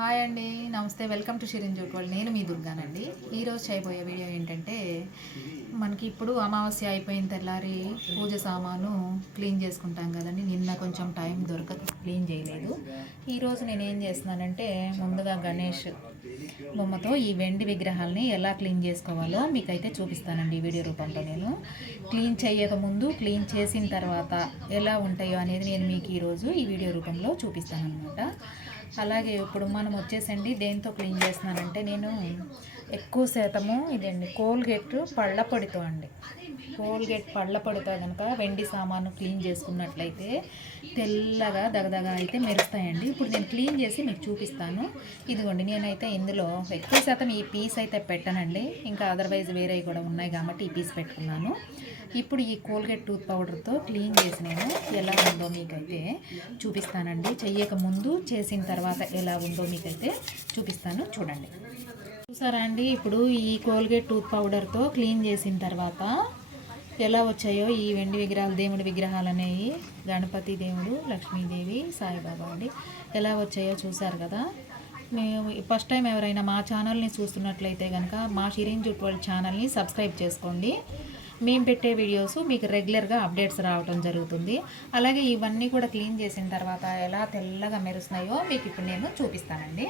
Hi అండి, నమస్తే. Welcome to Shirin jute world. నేను మీ దుర్గానండి. ఈరోజు చేయబోయే వీడియో ఏంటంటే, మనకి ఇప్పుడు అమావాస్య అయిపోయిన తెల్లారి పూజ సామాను క్లీన్ చేసుకుంటాం కదండి. నిన్న కొంచెం టైం దొరకక క్లీన్ చేయలేదు. ఈరోజు నేను ఏం చేస్తున్నానంటే, ముందుగా గణేష్ బొమ్మతో ఈ వెండి విగ్రహాలని ఎలా క్లీన్ చేసుకోవాలో మీకైతే చూపిస్తానండి ఈ వీడియో రూపంలో. నేను క్లీన్ చేయకముందు, క్లీన్ చేసిన తర్వాత ఎలా ఉంటాయో అనేది నేను మీకు ఈరోజు ఈ వీడియో రూపంలో చూపిస్తాను అనమాట. అలాగే ఇప్పుడు మనం వచ్చేసండి దేంతో క్లీన్ చేస్తున్నానంటే, నేను ఎక్కువ శాతము ఇదండి కోల్గేట్ పళ్ళ పొడితో అండి. కోల్గేట్ పళ్ళ పొడితో కనుక వెండి సామాను క్లీన్ చేసుకున్నట్లయితే తెల్లగా దగదగా అయితే మెరుస్తాయండి. ఇప్పుడు నేను క్లీన్ చేసి మీకు చూపిస్తాను. ఇదిగోండి, నేనైతే ఇందులో ఎక్కువ శాతం ఈ పీస్ అయితే పెట్టనండి. ఇంకా అదర్వైజ్ వేరేవి కూడా ఉన్నాయి కాబట్టి ఈ పీస్ పెట్టుకున్నాను. ఇప్పుడు ఈ కోల్గేట్ టూత్ పౌడర్తో క్లీన్ చేసి నేను ఎలా ఉందో మీకైతే చూపిస్తానండి. చెయ్యక ముందు, చేసిన తర్వాత ఎలా ఉందో మీకైతే చూపిస్తాను, చూడండి. చూసారా అండి, ఇప్పుడు ఈ కోల్గేట్ టూత్ పౌడర్తో క్లీన్ చేసిన తర్వాత ఎలా వచ్చాయో ఈ వెండి విగ్రహాలు, దేవుడి విగ్రహాలు అనేవి, గణపతి దేవుడు, లక్ష్మీదేవి, సాయిబాబా అండి, ఎలా వచ్చాయో చూసారు కదా. మేము ఫస్ట్ టైం ఎవరైనా మా ఛానల్ని చూస్తున్నట్లయితే కనుక మా షిరిన్ జూట్ వరల్డ్ ఛానల్ని సబ్స్క్రైబ్ చేసుకోండి. మేము పెట్టే వీడియోస్ మీకు రెగ్యులర్గా అప్డేట్స్ రావడం జరుగుతుంది. అలాగే ఇవన్నీ కూడా క్లీన్ చేసిన తర్వాత ఎలా తెల్లగా మెరుస్తున్నాయో మీకు ఇప్పుడు నేను చూపిస్తానండి.